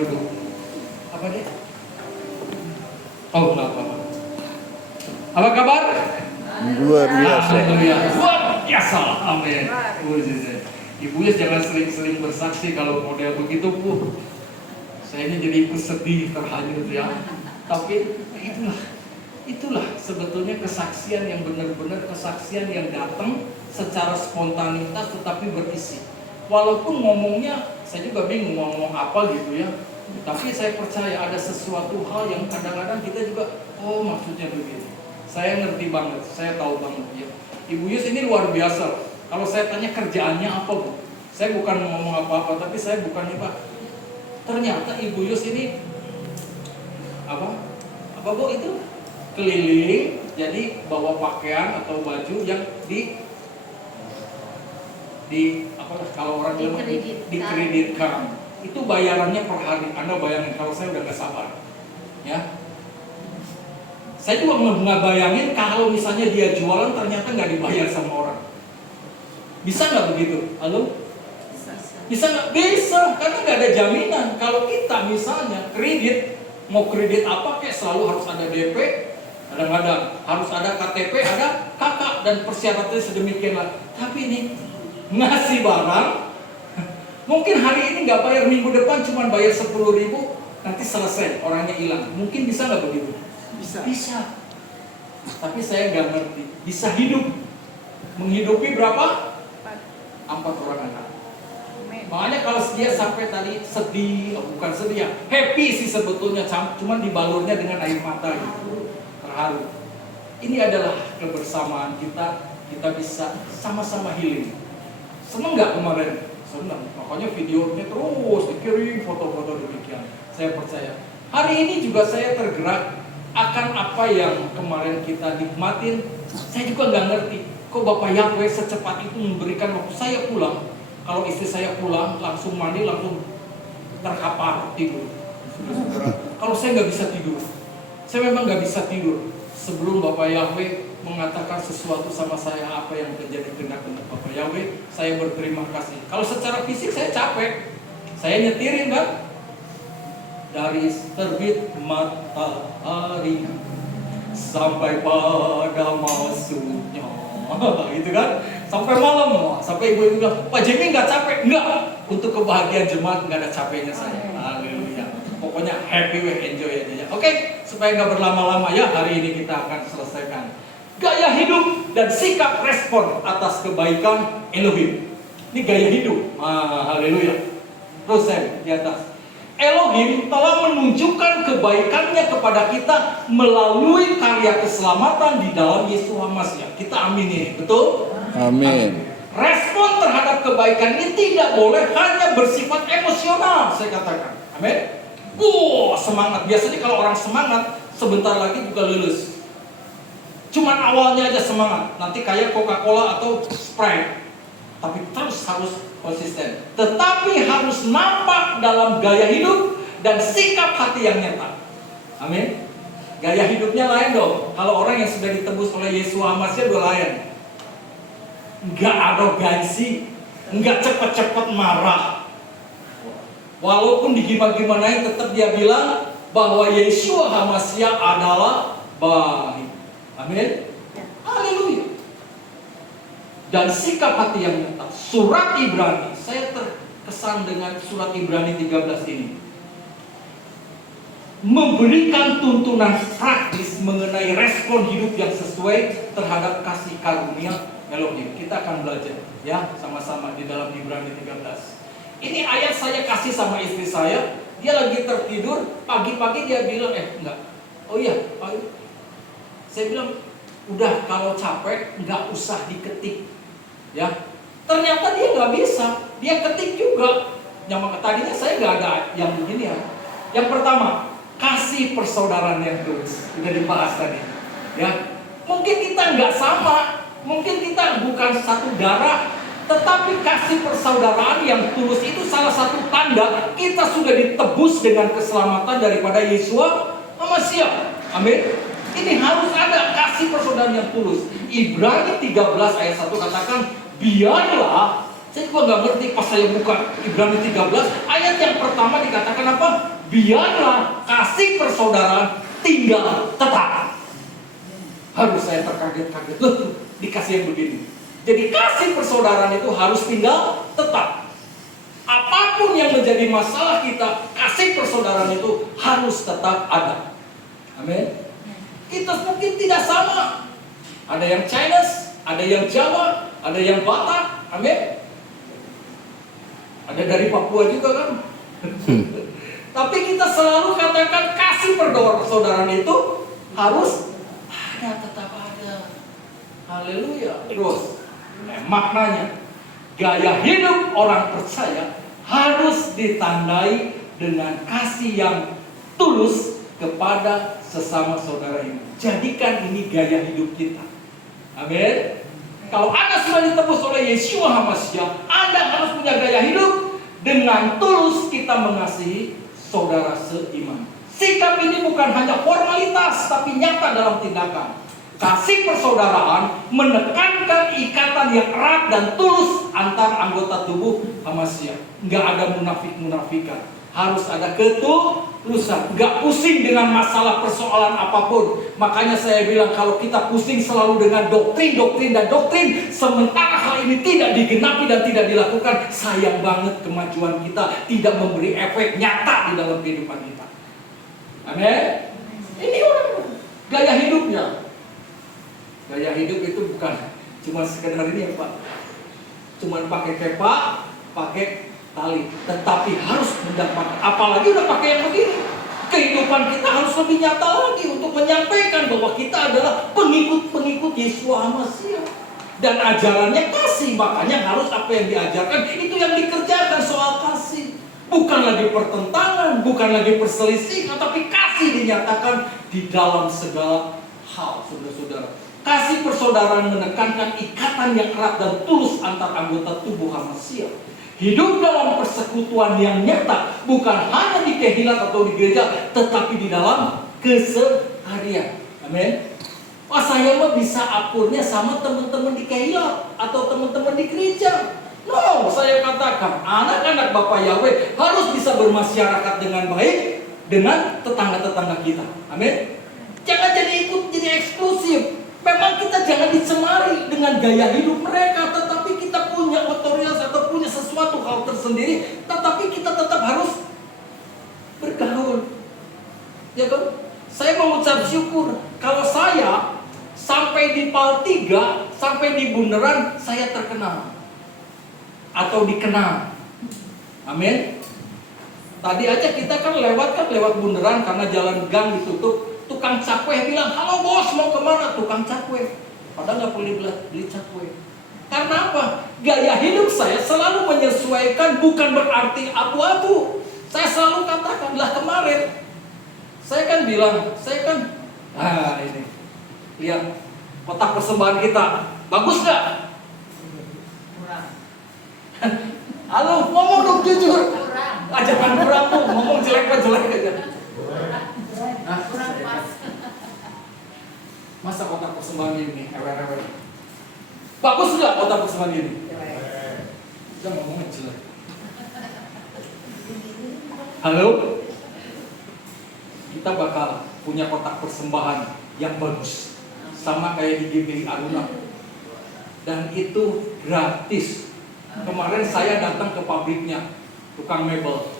duduk. Apa dia? Oh, apa? Apa kabar? Luar biasa. Luar biasa. Amin. Ibu Yus jangan sering-sering bersaksi kalau model begitu, Bu. Saya ini jadi ikut sedih, terhanyut ya. Tapi itulah sebetulnya kesaksian yang benar-benar kesaksian yang datang secara spontanitas tetapi berisi. Walaupun ngomongnya saya juga bingung ngomong apa gitu ya. Tapi saya percaya ada sesuatu hal yang kadang-kadang kita juga, oh maksudnya begini. Saya ngerti banget, saya tahu banget ya. Ibu Yus ini luar biasa. Kalau saya tanya kerjaannya apa, Bu? Saya bukan ngomong apa-apa, tapi saya bukannya Pak. Ternyata Ibu Yus ini apa Bu itu? Keliling, jadi bawa pakaian atau baju yang di apa kalau orang bilang dikreditkan. Itu bayarannya per hari. Anda bayangin, kalau saya udah gak sabar. Ya. Saya juga nggak bayangin kalau misalnya dia jualan ternyata nggak dibayar sama orang. Bisa nggak begitu? Halo? Bisa nggak? Bisa, karena nggak ada jaminan. Kalau kita misalnya kredit, mau kredit apa kayak selalu harus ada DP, kadang-kadang harus ada KTP, ada KK, dan persyaratannya sedemikian lah. Tapi ini ngasih barang, mungkin hari ini nggak bayar, minggu depan cuma bayar 10.000, nanti selesai, orangnya hilang. Mungkin bisa nggak begitu? Bisa. Tapi saya nggak ngerti. Bisa hidup, menghidupi berapa? 4 orang anak. Makanya kalau dia sampai tadi sedih, bukan sedih ya, happy sih sebetulnya, cuman dibalurnya dengan air mata gitu, terharu. Ini adalah kebersamaan kita bisa sama-sama healing. Seneng nggak kemarin? Seneng. Makanya videonya terus dikirim foto-foto demikian. Saya percaya. Hari ini juga saya tergerak akan apa yang kemarin kita nikmatin. Saya juga nggak ngerti kok Bapak Yahweh secepat itu memberikan waktu saya pulang. Kalau istri saya pulang langsung mandi, langsung terkapar tidur. Kalau saya nggak bisa tidur, saya memang nggak bisa tidur sebelum Bapak Yahweh mengatakan sesuatu sama saya, apa yang terjadi kehendak Bapak Yahweh. Saya berterima kasih. Kalau secara fisik saya capek, saya nyetirin kan. Dari terbit matahari sampai pada masuknya, gitu kan, sampai malam, sampai ibu bilang, Pak Jimmy nggak capek? Nggak, untuk kebahagiaan jemaat nggak ada capeknya saya. Haleluya. Pokoknya happy we enjoy aja. Oke, supaya nggak berlama-lama ya, hari ini kita akan selesaikan gaya hidup dan sikap respon atas kebaikan Elohim. Ini gaya hidup. Haleluya. Terus saya di atas. Elohim telah menunjukkan kebaikannya kepada kita melalui karya keselamatan di dalam Yesus Masih. Kita amin ini, betul? Amin. Respon terhadap kebaikan ini tidak boleh hanya bersifat emosional, saya katakan. Amin. Semangat. Biasanya kalau orang semangat, sebentar lagi juga lulus. Cuman awalnya aja semangat, nanti kayak Coca-Cola atau Sprite. Tapi terus harus konsisten. Tetapi harus nampak dalam gaya hidup dan sikap hati yang nyata. Amin. Gaya hidupnya lain dong. Kalau orang yang sudah ditebus oleh Yesus Masih udah lain. Enggak arogansi, enggak cepet-cepet marah. Walaupun digimana-gimanain tetap dia bilang bahwa Yesus Masih adalah baik. Amin. Haleluya. Dan sikap hati yang nyata. Surat Ibrani, saya terkesan dengan surat Ibrani 13 ini. Memberikan tuntunan praktis mengenai respon hidup yang sesuai terhadap kasih karunia Elohim. Kita akan belajar ya sama-sama di dalam Ibrani 13. Ini ayat saya kasih sama istri saya. Dia lagi tertidur, pagi-pagi dia bilang, enggak. Oh iya, saya bilang, udah kalau capek nggak usah diketik. Ya, ternyata dia nggak bisa, dia ketik juga. Yang tadinya saya nggak ada yang begini ya. Yang pertama, kasih persaudaraan yang tulus, sudah dibahas tadi. Ya, mungkin kita nggak sama, mungkin kita bukan satu darah, tetapi kasih persaudaraan yang tulus itu salah satu tanda kita sudah ditebus dengan keselamatan daripada Yesus Masih. Amin. Ini harus ada kasih persaudaraan yang tulus. Ibrani 13 ayat 1 katakan, biarlah, saya juga nggak ngerti pas saya buka Ibrani 13, ayat yang pertama dikatakan apa? biarlah kasih persaudaraan tinggal tetap. Harus saya terkaget-kaget, loh, dikasih yang begini. Jadi kasih persaudaraan itu harus tinggal tetap. Apapun yang menjadi masalah kita, kasih persaudaraan itu harus tetap ada. Amin. Kita mungkin tidak sama. Ada yang Chinese, ada yang Jawa, ada yang Batak. Amin. Ada dari Papua juga kan. Tapi kita selalu katakan kasih persaudaraan itu harus ada, tetap ada. Haleluya. Terus maknanya gaya hidup orang percaya harus ditandai dengan kasih yang tulus kepada sesama saudara ini. Jadikan ini gaya hidup kita. Amin. Kalau Anda sudah ditebus oleh Yeshua HaMashiach, Anda harus punya gaya hidup dengan tulus kita mengasihi saudara seiman. Sikap ini bukan hanya formalitas, tapi nyata dalam tindakan. Kasih persaudaraan menekankan ikatan yang erat dan tulus antar anggota tubuh HaMashiach. Nggak ada munafik-munafikan. Harus ada ketulusan. Nggak pusing dengan masalah persoalan apapun. Makanya saya bilang kalau kita pusing selalu dengan doktrin dan doktrin, sementara hal ini tidak digenapi dan tidak dilakukan, sayang banget kemajuan kita tidak memberi efek nyata di dalam kehidupan kita. Amin. Ini orang gaya hidupnya. Gaya hidup itu bukan cuma sekedar ini ya Pak, cuma pakai kepak, pakai tali, tetapi harus mendapat, apalagi udah pakai yang begini. Kehidupan kita harus lebih nyata lagi untuk menyampaikan bahwa kita adalah pengikut-pengikut Yeshua HaMashiach. Dan ajarannya kasih, makanya harus apa yang diajarkan itu yang dikerjakan, soal kasih. Bukan lagi pertentangan, bukan lagi perselisihan, tapi kasih dinyatakan di dalam segala hal, saudara-saudara. Kasih persaudaraan menekankan ikatan yang erat dan tulus antar anggota tubuh HaMashiach. Hidup dalam persekutuan yang nyata, bukan hanya di kehilat atau di gereja, tetapi di dalam keseharian. Amin. Wah, saya mah bisa akurnya sama teman-teman di kehilat atau teman-teman di gereja. No, saya katakan anak-anak Bapak Yahweh harus bisa bermasyarakat dengan baik dengan tetangga-tetangga kita. Amin. Jangan jadi eksklusif. Memang kita jangan dicemari dengan gaya hidup mereka, tetapi kita punya otoritas atau punya sesuatu hal tersendiri, tetapi kita tetap harus bergaul. Ya kan? Saya mengucap syukur kalau saya sampai di PAL 3, sampai di Bundaran, saya terkenal atau dikenal. Amin. Tadi aja kita kan lewat Bundaran karena jalan gang ditutup. Tukang cakwe bilang, halo bos, mau kemana? Tukang cakwe. Padahal nggak boleh beli cakwe. Karena apa? Gaya hidup saya selalu menyesuaikan, bukan berarti abu-abu. Saya selalu katakan, lah kemarin saya kan bilang, ini lihat kotak persembahan kita, bagus nggak? Kurang. Halo, ngomong dong jujur. Kurang. Jangan kurang tuh, ngomong jelek aja. Kurang pas. Masa kotak persembahan ini ewer-ewer? Bagus nggak kotak persembahan ini? Jangan ngomongnya jelek. Halo? Kita bakal punya kotak persembahan yang bagus, sama kayak di GBI Aruna, dan itu gratis. Kemarin saya datang ke pabriknya, tukang mebel.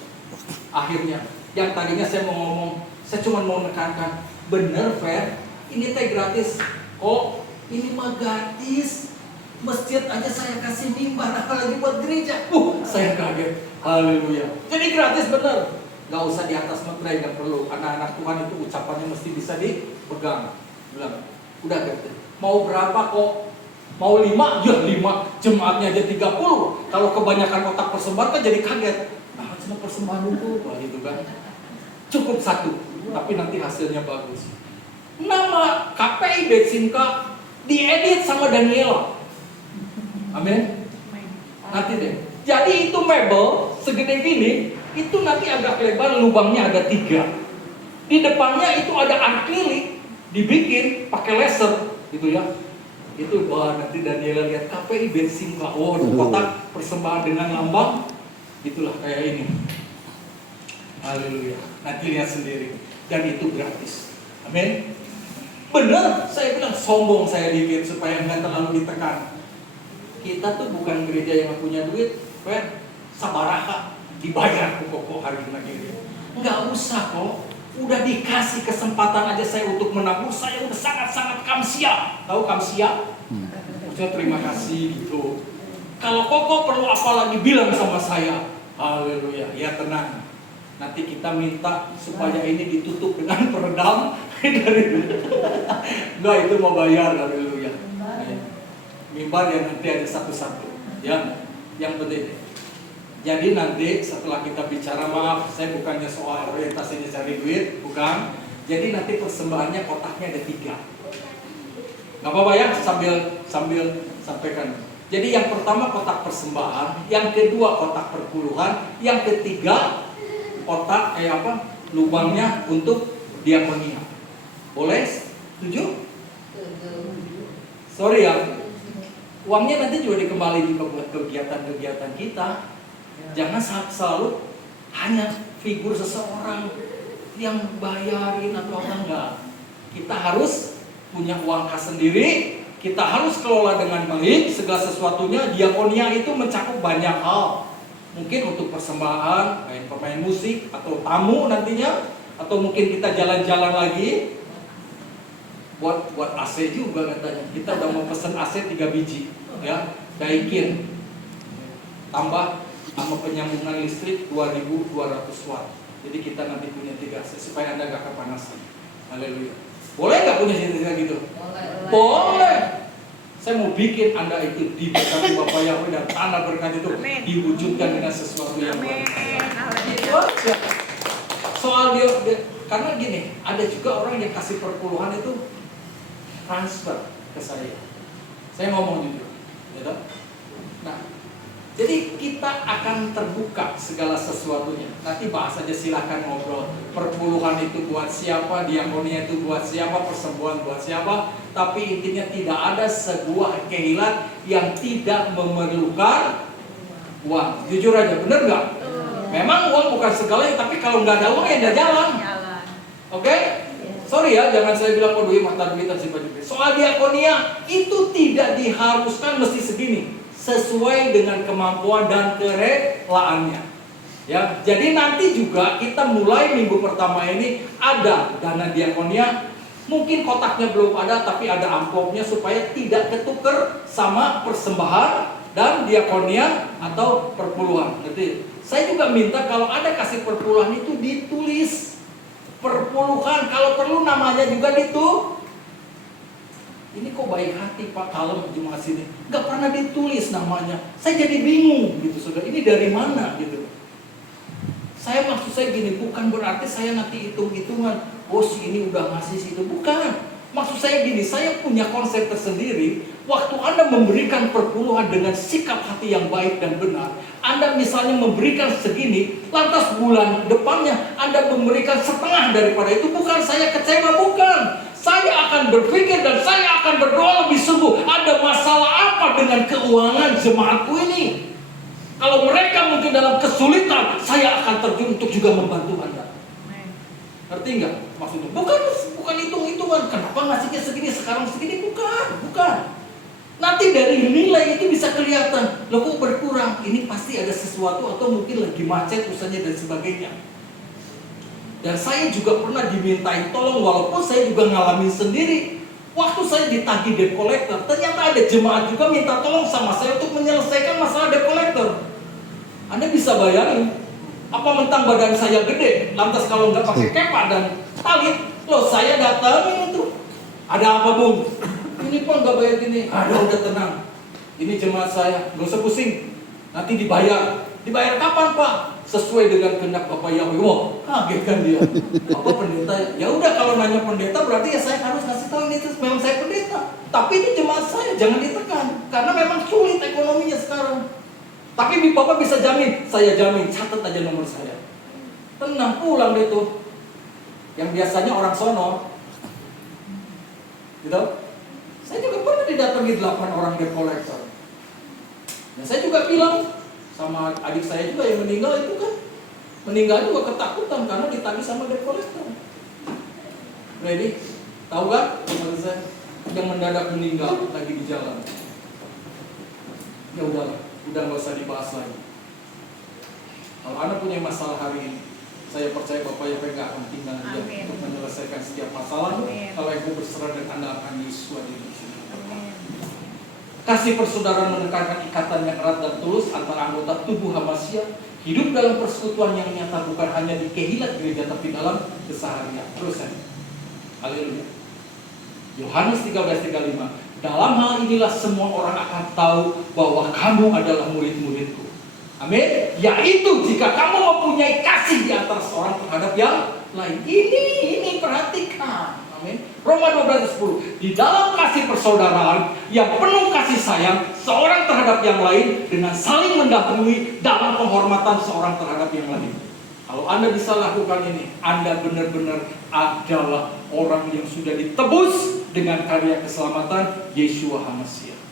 Akhirnya, yang tadinya saya mau ngomong, saya cuma mau menekankan, bener Fer, ini teh gratis. Oh, ini mah gratis. Masjid aja saya kasih mimbar, apalagi buat gereja. Saya kaget. Haleluya. Jadi gratis bener. Gak usah di atas materai, gak perlu. Anak-anak Tuhan itu ucapannya mesti bisa dipegang. Bilang, udah gratis. Mau berapa kok? Mau 5? Ya 5. Jemaatnya aja 30. Kalau kebanyakan kotak persembahan kan jadi kaget. Nah, cuma persembahan itu, gitu kan. Cukup 1, tapi nanti hasilnya bagus. Nama KPI Betsinka diedit sama Daniela. Amin. Nanti deh. Jadi itu mebel segede gini, itu nanti agak lebar, lubangnya ada 3. Di depannya itu ada akrilik, dibikin pakai laser, gitu ya. Itu wah, nanti Daniela lihat KPI Betsinka. Oh, kotak persembahan dengan lambang, itulah kayak ini. Haleluya. Nanti lihat sendiri. Dan itu gratis. Amin. Benar, saya bilang sombong saya dikit supaya nggak terlalu ditekan. Kita tuh bukan gereja yang punya duit, sabaraka dibayar pokok hari ini. Nggak usah kok. Udah dikasih kesempatan aja saya untuk menabur, saya udah sangat-sangat kamsia. Tahu kamsia? Saya terima kasih gitu. Kalau Koko perlu apa lagi bilang sama saya. Haleluya. Ya tenang. Nanti kita minta supaya ini ditutup dengan peredam dari enggak, itu mau bayar. Haleluya. Mimbar yang nanti ada satu-satu. Ya, yang penting. Jadi nanti setelah kita bicara, maaf, saya bukannya soal orientasinya cari duit, bukan. Jadi nanti persembahannya kotaknya ada 3. Gak apa-apa ya, sambil sampaikan. Jadi yang pertama kotak persembahan, yang kedua kotak perpuluhan, yang ketiga kotak lubangnya untuk diakonia. Boleh? Setuju? Sorry ya, uangnya nanti juga dikembali juga buat kegiatan-kegiatan kita. Jangan selalu hanya figur seseorang yang bayarin atau apa, enggak. Kita harus punya uang kas sendiri. Kita harus kelola dengan baik segala sesuatunya. Diakonia itu mencakup banyak hal. Mungkin untuk persembahan, kayak pemain musik atau tamu nantinya, atau mungkin kita jalan-jalan lagi. Buat AC juga katanya. Kita udah mau pesen AC 3 biji, ya, Daikin. Tambah sama penyambungan listrik 2200 watt. Jadi kita nanti punya 3 AC supaya Anda gak kepanasan. Haleluya. Boleh gak punya cerita gitu? Boleh. Saya mau bikin Anda itu diberkati Bapak Yahweh dan tanah berkat itu diwujudkan dengan sesuatu yang baik. Soal dia, karena gini, ada juga orang yang kasih perpuluhan itu transfer ke saya. Saya ngomong jujur, gitu. Nah, jadi kita akan terbuka segala sesuatunya. Nanti bahas aja, silakan ngobrol. Perpuluhan itu buat siapa, diakonia itu buat siapa, persembahan buat siapa. Tapi intinya tidak ada sebuah kehilat yang tidak memerlukan uang. Jujur aja, bener nggak? Memang uang bukan segalanya, tapi kalau nggak ada uang ya nggak jalan. Oke? Sorry ya, jangan saya bilang duit mata duitan si baju. Soal diakonia itu tidak diharuskan mesti segini. Sesuai dengan kemampuan dan kerelaannya. Ya, jadi nanti juga kita mulai minggu pertama ini ada dana diakonia. Mungkin kotaknya belum ada, tapi ada amplopnya supaya tidak ketuker sama persembahan dan diakonia atau perpuluhan. Jadi saya juga minta kalau ada kasih perpuluhan itu ditulis perpuluhan, kalau perlu namanya juga ditulis. Ini kok baik hati Pak, kalem cuma sini, nggak pernah ditulis namanya. Saya jadi bingung gitu, saudara. Ini dari mana gitu? Maksud saya gini, bukan berarti saya nanti hitung-hitungan. Oh si ini udah ngasih situ, bukan. Maksud saya gini, saya punya konsep tersendiri. Waktu Anda memberikan perpuluhan dengan sikap hati yang baik dan benar, Anda misalnya memberikan segini, lantas bulan depannya Anda memberikan setengah daripada itu, bukan saya kecewa, bukan. Saya akan berpikir dan saya akan berdoa lebih sungguh. Ada masalah apa dengan keuangan jemaatku ini? Kalau mereka mungkin dalam kesulitan, saya akan terjun untuk juga membantu Anda. Ngerti nggak maksudnya? Bukan hitung-hitungan. Kenapa ngasihnya segini, sekarang segini? Bukan. Nanti dari nilai itu bisa kelihatan. Loh kok berkurang? Ini pasti ada sesuatu atau mungkin lagi macet usahanya dan sebagainya. Dan saya juga pernah dimintain tolong, walaupun saya juga ngalamin sendiri. Waktu saya ditagih debt collector, ternyata ada jemaat juga minta tolong sama saya untuk menyelesaikan masalah debt collector. Anda bisa bayangin, apa mentang badan saya gede, lantas kalau nggak pakai kepa dan talit, loh saya datangin itu. Ada apa Bung? Ini pun nggak bayar gini. Udah tenang. Ini jemaat saya, nggak usah pusing. Nanti dibayar. Dibayar kapan Pak? Sesuai dengan kehendak Bapak Yahweh. Wah, kaget kan dia. Apa pendeta? Ya udah, kalau nanya pendeta berarti ya saya harus kasih tahu ini, memang saya pendeta. Tapi itu jemaat saya, jangan ditekan. Karena memang sulit ekonominya sekarang. Tapi Bapak bisa jamin, saya jamin, catat aja nomor saya. Tenang, pulang deh tuh. Yang biasanya orang sono. Gitu. Saya juga pernah didatangi 8 orang debt collector. Dan saya juga bilang sama adik saya juga yang meninggal itu kan, Meninggal juga ketakutan karena ditagih sama debt collector. Ready? Tahu gak? Saya yang mendadak meninggal lagi di jalan. Ya udahlah, udah nggak usah dibahas lagi. Kalau Anda punya masalah hari ini, saya percaya Bapak Yahweh gak akan tinggal diam untuk menyelesaikan setiap masalah. Kalau Ibu berserah dan Anda akan Yesus di sini. Kasih persaudaraan menekankan ikatan yang erat dan tulus antara anggota tubuh Hamasya, hidup dalam persekutuan yang nyata bukan hanya di kehilat gereja tapi dalam keseharian. Terus saya. Haleluya. Yohanes 13:35. Dalam hal inilah semua orang akan tahu bahwa kamu adalah murid-muridku. Amin. Yaitu jika kamu mempunyai kasih di antara seorang terhadap yang lain. Ini perhatikan. Amin. Roma 12:10. Di dalam kasih persaudaraan yang penuh kasih sayang seorang terhadap yang lain dengan saling mendahului dalam penghormatan seorang terhadap yang lain. Kalau Anda bisa lakukan ini, Anda benar-benar adalah orang yang sudah ditebus dengan karya keselamatan Yeshua HaMashiach.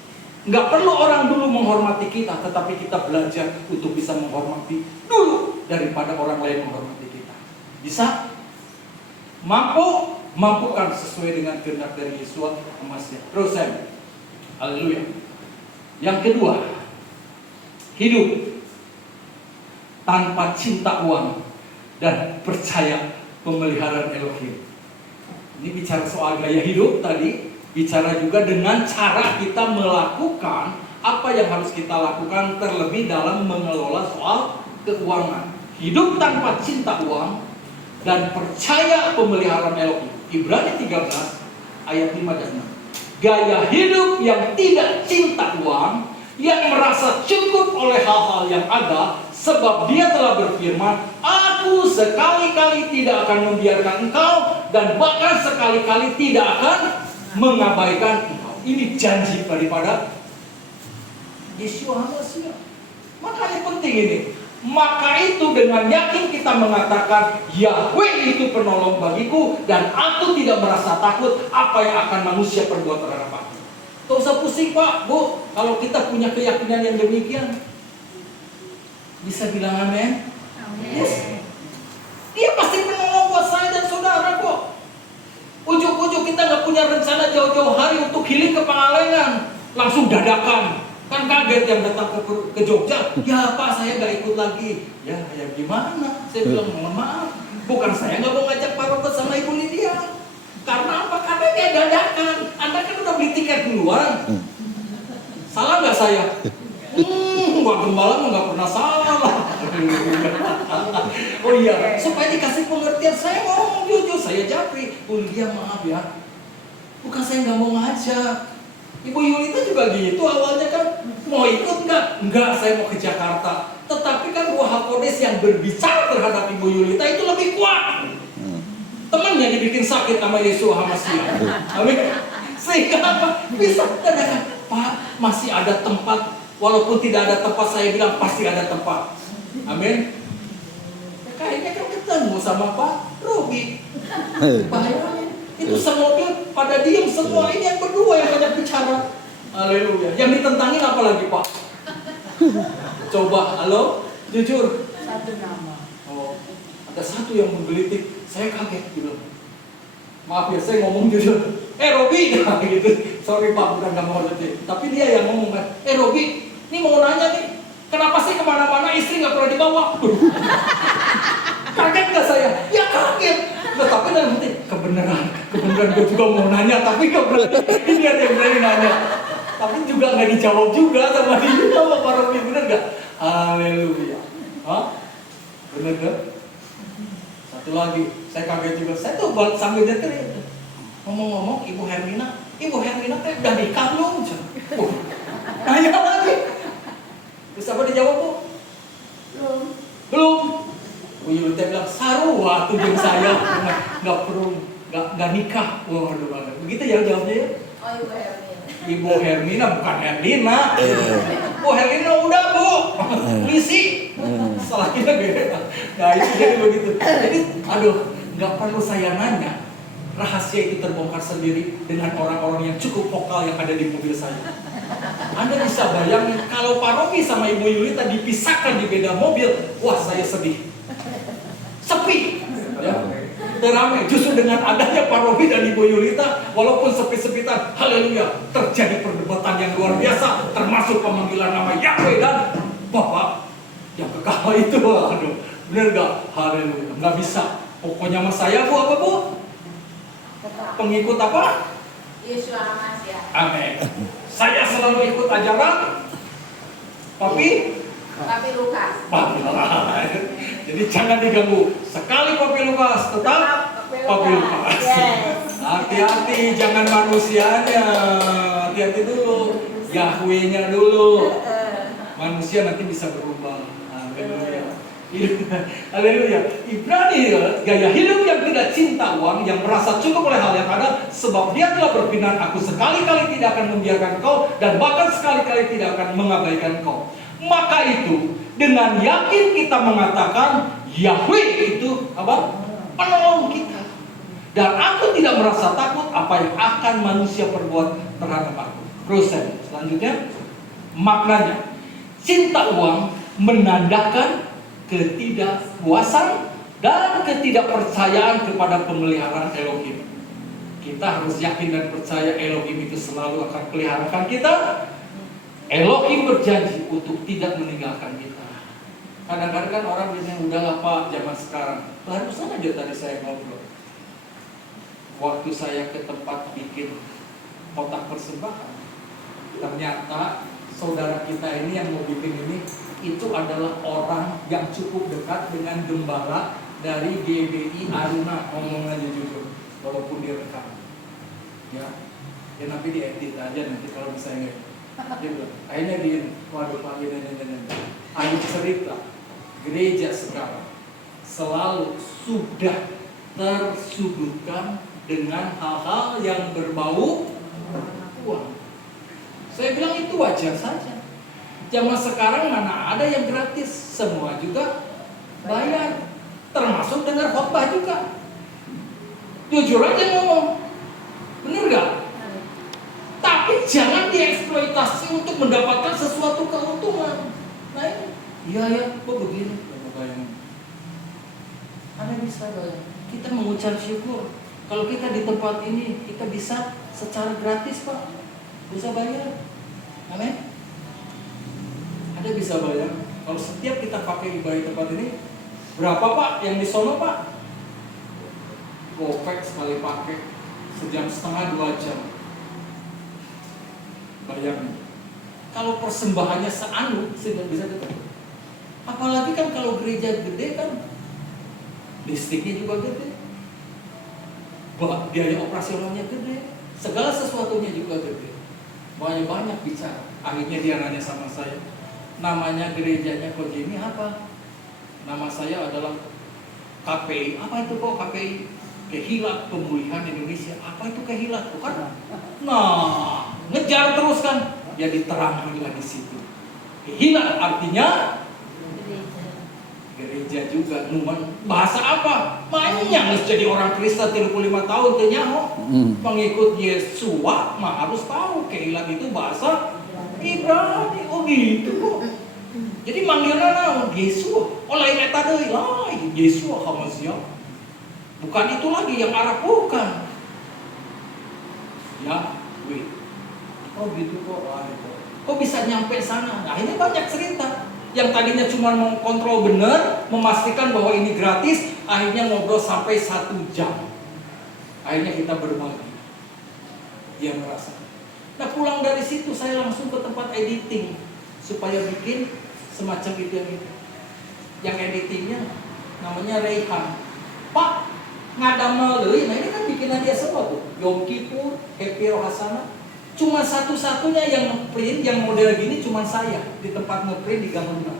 Nggak perlu orang dulu menghormati kita, tetapi kita belajar untuk bisa menghormati dulu daripada orang lain menghormati kita. Bisa? Mampukan sesuai dengan kehendak dari Yeshua HaMashiach. Terus saya, haleluya. Yang kedua, hidup tanpa cinta uang dan percaya pemeliharaan Elohim. Ini bicara soal gaya hidup tadi, bicara juga dengan cara kita melakukan apa yang harus kita lakukan terlebih dalam mengelola soal keuangan. Hidup tanpa cinta uang dan percaya pemeliharaan Elohim. Ibrani 13 ayat 5 dan 6. Gaya hidup yang tidak cinta uang, yang merasa cukup oleh hal-hal yang ada, sebab dia telah berfirman, aku sekali-kali tidak akan membiarkan engkau, dan bahkan sekali-kali tidak akan mengabaikan engkau. Ini janji daripada Yeshua HaMashiach. Makanya penting ini. Maka itu dengan yakin kita mengatakan, Yahweh itu penolong bagiku, dan aku tidak merasa takut apa yang akan manusia perbuat terhadap aku. Tidak usah pusing Pak, Bu, kalau kita punya keyakinan yang demikian. Bisa bilang amin? Yes. Dia pasti penolong buat saya dan saudara kok. Ujuk-ujuk kita nggak punya rencana jauh-jauh hari untuk healing ke Pangalengan, langsung dadakan. Kan kaget yang datang ke Jogja. Ya Pak, saya nggak ikut lagi. Ya gimana? Saya bilang mohon maaf. Bukan saya nggak mau ngajak Pak Robert sama Ibu Lydia. Karena apa? Karena dia dadakan. Anda kan udah beli tiket duluan. Salah nggak saya? Wah, gembala nggak pernah salah. Oh iya, supaya dikasih pengertian, saya ngomong jujur, saya japri. Bu Lydia maaf ya, bukan saya nggak mau ngajak. Ibu Yulita juga gitu awalnya kan, mau ikut nggak? Nggak, saya mau ke Jakarta. Tetapi kan Ruach HaKodes yang berbicara terhadap Ibu Yulita itu lebih kuat. Temannya dibikin sakit sama Yeshua HaMashiach. Amin. Sehingga apa? Bisa katakan, Pak, masih ada tempat. Walaupun tidak ada tempat, saya bilang pasti ada tempat. Amin. Kayaknya kan ketemu sama Pak Robi. Bahayanya itu semobil pada diem semua. Ini yang berdua yang banyak bicara. Haleluya. Yang ditentangin apa lagi Pak? Coba, halo, jujur. Satu nama. Oh, ada satu yang menggelitik. Saya kaget gitu. Maaf ya, saya ngomong jujur. Robi, nah, gitu. Sorry Pak, bukan nggak mau jadi. Tapi dia yang ngomong kan. Robi, ini mau nanya nih, kenapa sih kemana-mana istri nggak pernah dibawa? Kaget nggak saya? Ya kaget. Nah, tapi dalam hati kebenaran gue juga mau nanya, tapi nggak berani. Ini ada yang berani nanya. Tapi juga nggak dijawab juga sama dia, sama Pak Robi, bener nggak? Haleluya. Hah? Bener nggak? Satu lagi, saya kaget juga. Saya tuh sambil nyetir. Ngomong-ngomong, Ibu Hermina teh udah nikah belum? Nanya lagi. Terus apa dijawab Bu? Belum. Bu Yulita bilang, sarua tuh jeng saya. Nggak perlu, nggak nikah. Waduh banget. Begitu ya jawabnya ya? Oh, Ibu Hermina. Ibu Hermina, bukan Hermina. Bu Hermina udah Bu. Misi. Salahnya beda. Nah itu jadi begitu. Jadi, aduh, nggak perlu saya nanya. Rahasia itu terbongkar sendiri dengan orang-orang yang cukup vokal yang ada di mobil saya. Anda bisa bayangin kalau Pak Robi sama Ibu Yulita dipisahkan di beda mobil, wah saya sedih. Teramai. Justru dengan adanya Pak Robi dan Ibu Yulita, walaupun sepit-sepitan, haleluya, terjadi perdebatan yang luar biasa, termasuk pemanggilan nama Yahweh dan Bapak yang kekal itu. Aduh, bener gak? Haleluya, nggak bisa. Pokoknya mas saya Bu, apa Bu? Pengikut apa? Yesus Amas ya. Amin. Saya selalu ikut ajaran Papi Lukas. Papi Lukas. Jadi jangan diganggu. Sekali Papi Lukas, tetap Papi Lukas. Yes. Hati-hati, jangan manusianya. Hati-hati dulu. Yahweh-nya dulu. Manusia nanti bisa berubah. Haleluya. Haleluya. Ibrani gaya hidup yang tidak cinta uang, yang merasa cukup oleh hal yang ada, sebab dia telah berfirman, aku sekali-kali tidak akan membiarkan kau, dan bahkan sekali-kali tidak akan mengabaikan kau. Maka itu dengan yakin kita mengatakan Yahweh itu apa? Penolong kita. Dan aku tidak merasa takut apa yang akan manusia perbuat terhadap aku. Terus selanjutnya maknanya, cinta uang menandakan ketidakpuasan dan ketidakpercayaan kepada pemeliharaan Elohim. Kita harus yakin dan percaya Elohim itu selalu akan peliharakan kita. Elohim berjanji untuk tidak meninggalkan kita. Kadang-kadang kan orang bilang, udahlah Pak, zaman sekarang. Barusan aja tadi saya ngobrol. Waktu saya ke tempat bikin kotak persembahan, ternyata saudara kita ini yang mau bikin ini, itu adalah orang yang cukup dekat dengan gembala dari GBI Aruna. Ngomong aja jujur, walaupun direkam. Ya nanti diedit aja nanti kalau misalnya dia bilang, akhirnya dia, waduh Pak, ayo cerita, gereja sekarang selalu sudah tersudutkan dengan hal-hal yang berbau uang. Saya bilang itu wajar saja. Zaman sekarang mana ada yang gratis, semua juga bayar, termasuk dengar khotbah juga. Jujur aja ngomong, bener gak? Tapi jangan dieksploitasi untuk mendapatkan sesuatu keuntungan. Nah ini, iya kok begini? Bayangin. Anda bisa bayang. Kita mengucap syukur. Kalau kita di tempat ini, kita bisa secara gratis Pak, bisa bayar. Amin. Anda bisa bayar. Kalau setiap kita pakai ibadah tempat ini, berapa Pak yang di sono Pak? Gopek sekali pakai, sejam setengah 2 jam. Bayangin. Kalau persembahannya seanu, sudah bisa dekat. Apalagi kan kalau gereja gede kan, listriknya juga gede, biaya operasionalnya gede, segala sesuatunya juga gede. Banyak bicara. Akhirnya dia nanya sama saya, namanya gerejanya Ko Jimmy apa? Nama saya adalah KPI. Apa itu kok KPI? Kehilat Pemulihan Indonesia. Apa itu kehilat? Bukan? Nah, ngejar terus kan? Ya diterangkan di situ. Kehilat artinya gereja juga. Numan bahasa apa? Banyak harus jadi orang Kristen 35 tahun kenyaho. Pengikut Yesua mah harus tahu kehilat itu bahasa Ibrani. Oh gitu kok. Jadi manggilnya naon? Yesua. Oh lain eta deui lah, Yesua Hamasiah. Bukan itu lagi yang Arab, bukan. Ya, wait. Oh gitu kok. Kok bisa nyampe sana? Nah ini banyak cerita. Yang tadinya cuma mau kontrol benar, memastikan bahwa ini gratis, akhirnya ngobrol sampai 1 jam. Akhirnya kita berbagi. Dia merasa. Nah pulang dari situ saya langsung ke tempat editing supaya bikin semacam itu yang itu. Yang editingnya namanya Rayhan. Pak, ngadamel deui. Nah ini kan bikinan dia semua tuh. Yom Kippur, Happy Rohasana. Cuma satu-satunya yang ngeprint, yang model gini cuma saya di tempat ngeprint di Gameluna.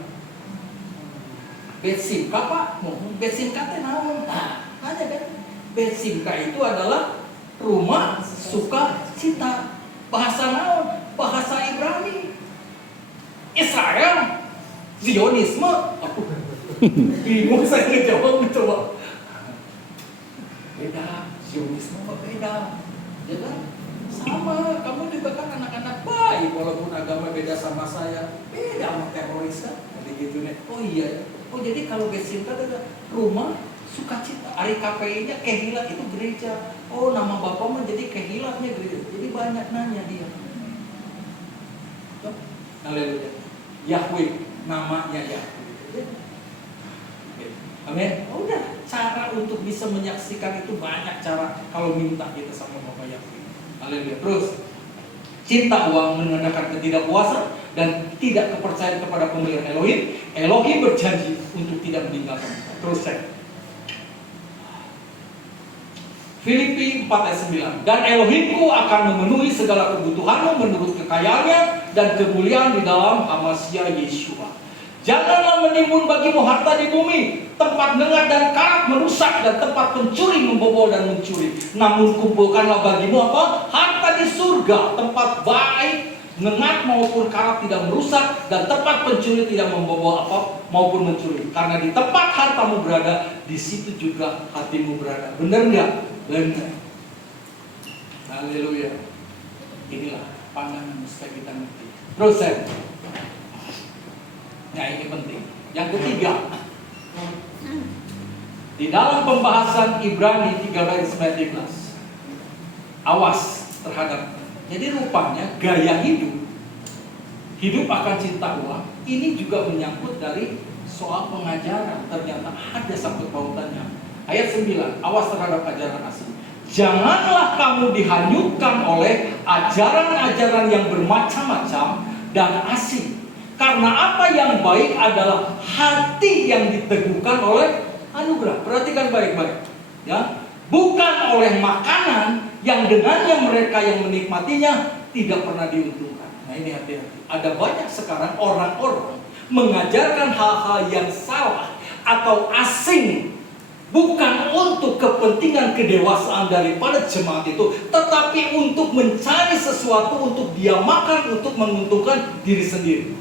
Betsimka Pak, Betsimka teh naon? Nah, aja kan. Betsimka itu adalah rumah sukacita. Bahasa naon? Bahasa Ibrani. Israel, Zionisme. Bingung saya ngejawab coba. Beda, Zionisme beda. Ya kan? Sama, kamu juga kan anak-anak baik walaupun agama beda sama saya. Beda sama teroris kan? Jadi gitu nih. Oh iya. Oh jadi kalau Betsimka adalah rumah Sukacita. Hari KPI-nya Kehilat itu gereja. Oh, nama Bapak menjadi Kehilatnya gereja. Jadi banyak nanya dia. Haleluya. Yahweh, namanya Yahweh. Amin. Udah, cara untuk bisa menyaksikan itu banyak cara kalau minta kita sama Bapak Yahweh. Haleluya. Terus, cinta uang menandakan ketidakpuasan dan tidak kepercayaan kepada pemberian Elohim. Elohim berjanji untuk tidak meninggalkan kita. Terus saya. Filipi 4 ayat 9. Dan Elohimku akan memenuhi segala kebutuhanmu menurut kekayaannya dan kemuliaan di dalam Hamasia Yeshua. Janganlah menimbun bagimu harta di bumi, tempat nengat dan karat merusak dan tempat pencuri membobol dan mencuri. Namun kumpulkanlah bagimu apa? Harta di surga, tempat baik, nengat maupun karat tidak merusak dan tempat pencuri tidak membobol apa maupun mencuri. Karena di tempat hartamu berada, di situ juga hatimu berada. Benar nggak? Benar. Haleluya. Inilah pandangan mesti kita ngerti. Terus saya. Nah, ini penting. Yang ketiga, di dalam pembahasan Ibrani 13:19, awas terhadap. Jadi rupanya gaya hidup akan cinta uang, ini juga menyangkut dari soal pengajaran. Ternyata ada sangkut pautannya. Ayat 9, awas terhadap ajaran asing. Janganlah kamu dihanyutkan oleh ajaran-ajaran yang bermacam-macam dan asing. Karena apa yang baik adalah hati yang diteguhkan oleh anugerah. Perhatikan baik-baik, ya. Bukan oleh makanan yang dengannya mereka yang menikmatinya tidak pernah diuntungkan. Nah, ini hati-hati. Ada banyak sekarang orang-orang mengajarkan hal-hal yang salah atau asing, bukan untuk kepentingan kedewasaan daripada jemaat itu, tetapi untuk mencari sesuatu untuk dia makan, untuk menguntungkan diri sendiri.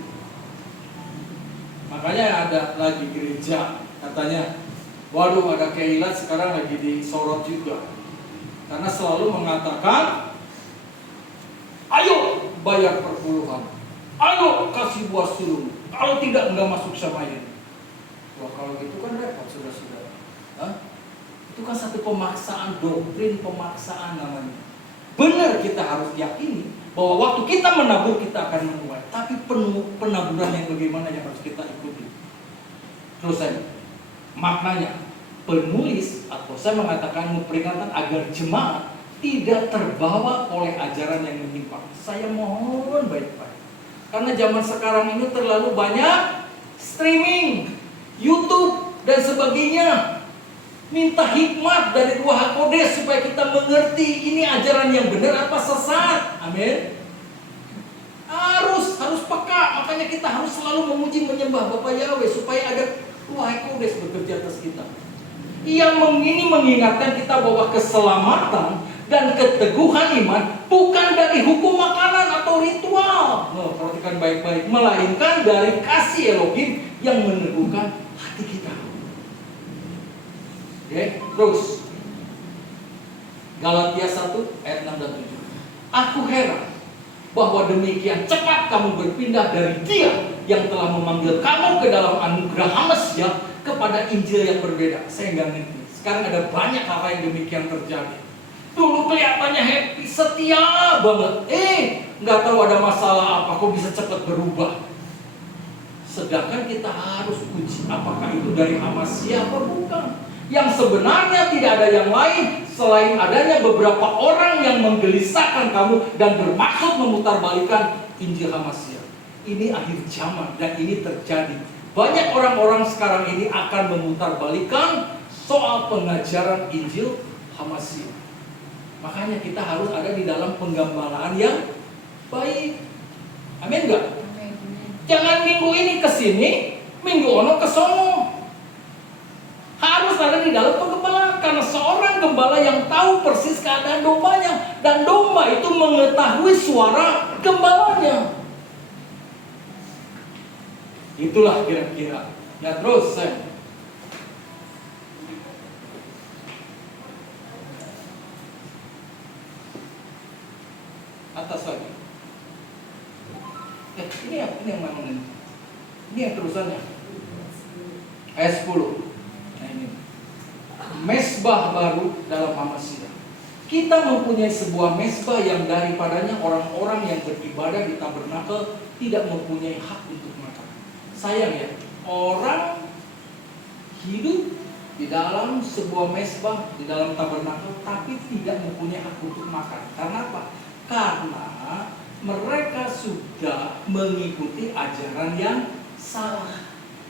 Makanya ada lagi gereja, katanya, waduh ada Kehilat sekarang lagi disorot juga. Karena selalu mengatakan, ayo bayar perpuluhan, ayo kasih buah sulung, kalau tidak enggak masuk sama ini. Wah, kalau gitu kan repot saudara-saudara. Itu kan satu pemaksaan, doktrin pemaksaan namanya. Benar, kita harus yakini bahwa waktu kita menabur kita akan menuai, tapi penaburan yang bagaimana yang harus kita ikuti. Terus saya, maknanya penulis atau saya mengatakan memperingatkan agar jemaat tidak terbawa oleh ajaran yang menyimpang. Saya mohon baik-baik, karena zaman sekarang ini terlalu banyak streaming, YouTube dan sebagainya. Minta hikmat dari Ruach HaKodes supaya kita mengerti ini ajaran yang benar apa sesat. Amin. Harus peka. Makanya kita harus selalu memuji menyembah Bapa Yahweh supaya ada Ruach HaKodes bekerja atas kita. Ia ini mengingatkan kita bahwa keselamatan dan keteguhan iman bukan dari hukum makanan atau ritual. Perhatikan baik-baik, melainkan dari kasih Elohim yang meneguhkan hati kita. Oke, terus Galatia 1 ayat 6 dan 7. Aku heran bahwa demikian cepat kamu berpindah dari Dia yang telah memanggil kamu ke dalam anugerah Hamasia kepada Injil yang berbeda. Saya nggak ngerti. Sekarang ada banyak hal yang demikian terjadi. Dulu kelihatannya happy, setia banget. Nggak tahu ada masalah apa, kok bisa cepat berubah. Sedangkan kita harus uji apakah itu dari Hamasia atau bukan. Yang sebenarnya tidak ada yang lain selain adanya beberapa orang yang menggelisahkan kamu dan bermaksud memutarbalikkan Injil Hamasia. Ini akhir zaman dan ini terjadi. Banyak orang-orang sekarang ini akan memutarbalikkan soal pengajaran Injil Hamasia. Makanya kita harus ada di dalam penggambalaan yang baik. Amin enggak? Jangan minggu ini ke sini, minggu ono ke sono. Harus ada di dalam penggembalaan, karena seorang gembala yang tahu persis keadaan dombanya, dan domba itu mengetahui suara gembalanya. Itulah kira-kira. Ya terus saya. Atas lagi. Ini yang mana ini? Ini yang terusannya. Ayat 10. Nah ini. mesbah baru dalam Hamasiyah. Kita mempunyai sebuah mesbah yang daripadanya orang-orang yang beribadah di tabernakel tidak mempunyai hak untuk makan. Sayang ya, orang hidup di dalam sebuah mesbah, di dalam tabernakel, tapi tidak mempunyai hak untuk makan. Karena apa? Karena mereka sudah mengikuti ajaran yang salah,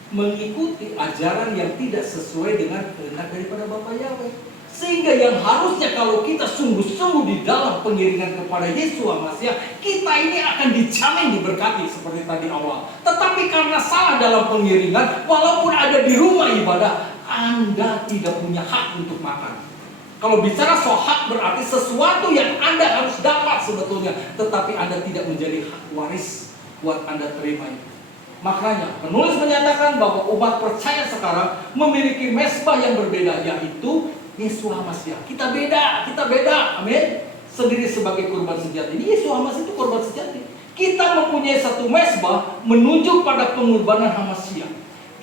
mengikuti ajaran yang tidak sesuai dengan kehendak daripada Bapa Yahweh. Sehingga yang harusnya kalau kita sungguh-sungguh di dalam pengiringan kepada Yesus Masiah, kita ini akan dijamin diberkati seperti tadi awal. Tetapi karena salah dalam pengiringan, walaupun ada di rumah ibadah, Anda tidak punya hak untuk makan. Kalau bicara soal hak berarti sesuatu yang Anda harus dapat sebetulnya, tetapi Anda tidak menjadi hak waris buat Anda terima itu. Makanya penulis menyatakan bahwa umat percaya sekarang memiliki mesbah yang berbeda, yaitu Yesus Masiah. Kita beda, amin. Sendiri sebagai kurban sejati. Ini Yesus Masiah itu kurban sejati. Kita mempunyai satu mesbah menunjuk pada pengorbanan Hamasiyah.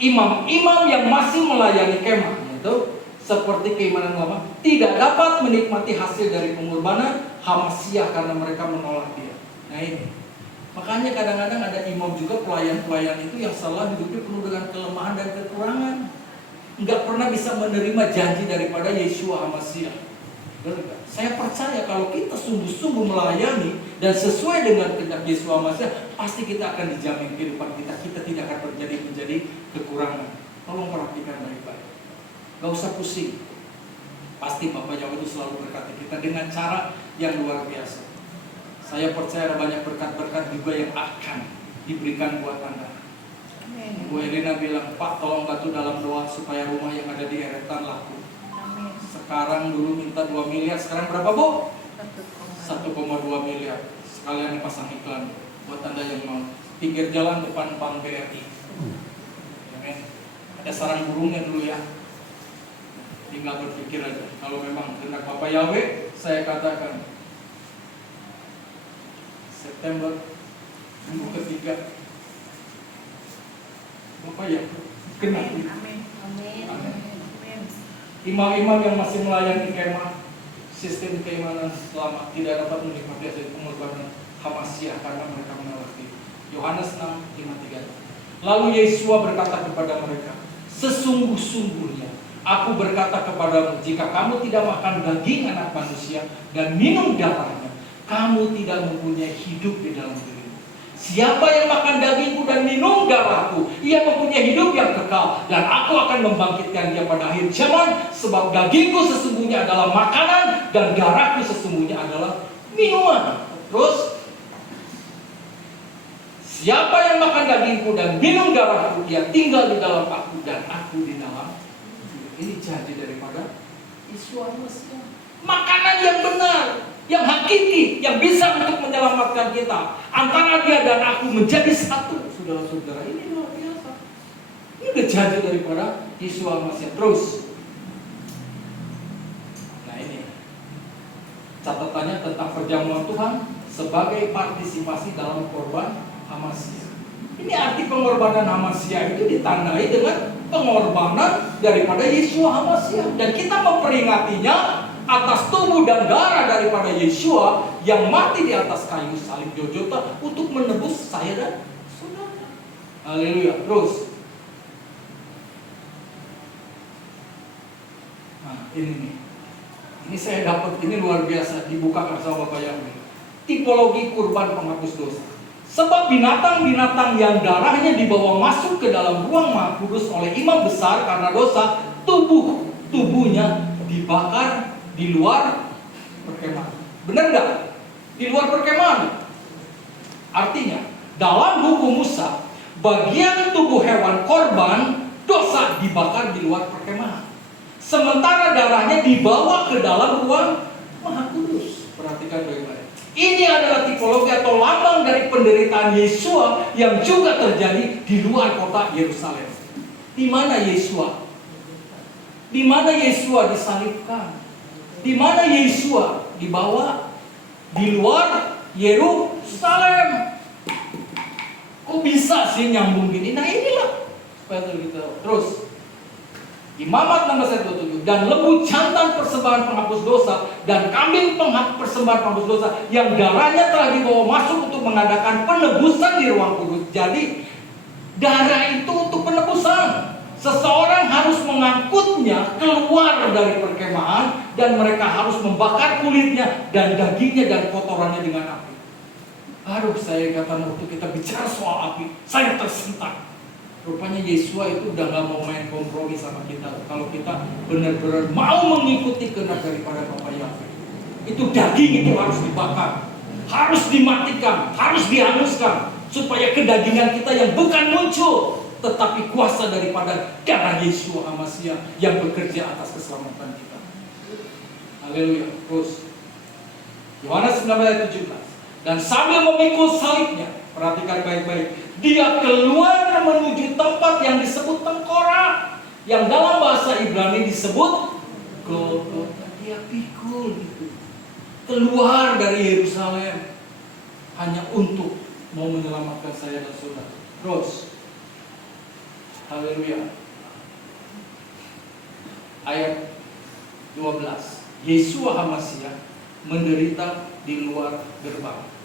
Imam-imam yang masih melayani kemah, itu seperti keimanan lama, tidak dapat menikmati hasil dari pengorbanan Hamasiyah karena mereka menolak dia. Nah ini, makanya kadang-kadang ada imam juga pelayan-pelayan itu yang salah hidupnya penuh dengan kelemahan dan kekurangan, nggak pernah bisa menerima janji daripada Yeshua Hamasiyah. Saya percaya kalau kita sungguh-sungguh melayani dan sesuai dengan kehendak Yeshua Hamasiyah, pasti kita akan dijamin kehidupan kita. Kita tidak akan menjadi kekurangan. Tolong perhatikan baik-baik. Gak usah pusing. Pasti Bapak Yahweh itu selalu berkati kita dengan cara yang luar biasa. Saya percaya ada banyak berkat-berkat juga yang akan diberikan buat Anda. Bu Elina bilang, Pak tolong bantu dalam doa supaya rumah yang ada di Eretan laku. Amin. Sekarang dulu minta 2 miliar, sekarang berapa Bu? 1,2 miliar. Sekalian pasang iklan buat Anda yang mau. Pinggir jalan depan Bank BRI. Amin. Ada sarang burungnya dulu ya. Tinggal berpikir aja. Kalau memang kehendak Bapak Yahweh, saya katakan September minggu ketiga Bapak ya kena. Amin. Amin. Imam-imam yang masih melayani kemah, sistem keimanan selamat tidak dapat menikmati hasil pengorbanan Hamasiyah karena mereka menolak dia. Yohanes 6:53. Lalu Yeshua berkata kepada mereka, sesungguh-sungguhnya aku berkata kepadamu, jika kamu tidak makan daging anak manusia dan minum darahnya, kamu tidak mempunyai hidup di dalam dirimu. Siapa yang makan dagingku dan minum darahku, ia mempunyai hidup yang kekal, dan aku akan membangkitkan dia pada akhir zaman, sebab dagingku sesungguhnya adalah makanan dan darahku sesungguhnya adalah minuman. Terus, siapa yang makan dagingku dan minum darahku, ia tinggal di dalam aku dan aku di dalam. Ini janji daripada Yesus Masiah. Makanan yang benar, yang hakiki, yang bisa untuk menyelamatkan kita. Antara dia dan aku menjadi satu. Saudara-saudara, ini luar biasa. Ini udah janji daripada Yesus Masiah. Terus, nah ini catatannya tentang perjamuan Tuhan sebagai partisipasi dalam korban Hamasiyah. Ini arti pengorbanan Hamasiyah itu ditandai dengan pengorbanan daripada Yesus Hamasiyah, dan kita memperingatinya atas tubuh dan darah daripada Yeshua yang mati di atas kayu salib Golgota untuk menebus saya dan saudara. Haleluya. Terus, nah ini nih, ini saya dapat, ini luar biasa, dibukakan sama Bapak Yahweh. Tipologi kurban penghapus dosa. Sebab binatang-binatang yang darahnya dibawa masuk ke dalam ruang Maha Kudus oleh imam besar karena dosa, tubuhnya dibakar di luar perkemahan. Benar nggak? Di luar perkemahan. Artinya, dalam hukum Musa, bagian tubuh hewan korban dosa dibakar di luar perkemahan. Sementara darahnya dibawa ke dalam ruang Maha Kudus. Perhatikan baik-baik. Ini adalah tipologi atau lambang dari penderitaan Yeshua yang juga terjadi di luar kota Yerusalem. Di mana Yeshua? Di mana Yeshua disalibkan? Di mana Yeshua dibawa? Di luar Yerusalem. Kok bisa sih nyambung gini? Nah inilah. Terus, Imamat 16 ayat 27. Dan lembu jantan persembahan penghapus dosa dan kambing persembahan penghapus dosa yang darahnya telah dibawa masuk untuk mengadakan penebusan di ruang kudus. Jadi darah itu untuk penebusan. Seseorang harus mengangkutnya keluar dari perkemahan dan mereka harus membakar kulitnya dan dagingnya dan kotorannya dengan api. Aduh, saya kata waktu kita bicara soal api, saya tersentak. Rupanya Yesua itu udah gak mau main kompromi sama kita. Kalau kita benar-benar mau mengikuti kehendak daripada Bapa Yahweh, itu daging itu harus dibakar, harus dimatikan, harus dihanguskan, supaya kedagingan kita yang bukan muncul, tetapi kuasa daripada darah Yesua HaMasiah yang bekerja atas keselamatan kita. Haleluya. Terus Yohanes 19 ayat 17. Dan sambil memikul salibnya, perhatikan baik-baik, dia keluar menuju tempat yang disebut tengkorak, yang dalam bahasa Ibrani disebut Golgota. Dia pikul gitu, keluar dari Yerusalem hanya untuk mau menyelamatkan saya dan saudara. Terus haleluya. Ayat 12. Yesua HaMasiah menderita di luar gerbang.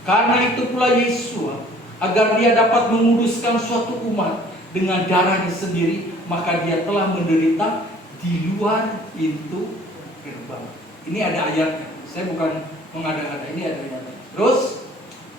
Karena itu pula Yesua, agar dia dapat menguduskan suatu umat dengan darahnya sendiri, maka dia telah menderita di luar pintu gerbang. Ini ada ayatnya. Saya bukan mengada-ngada, ini ada ayatnya. Terus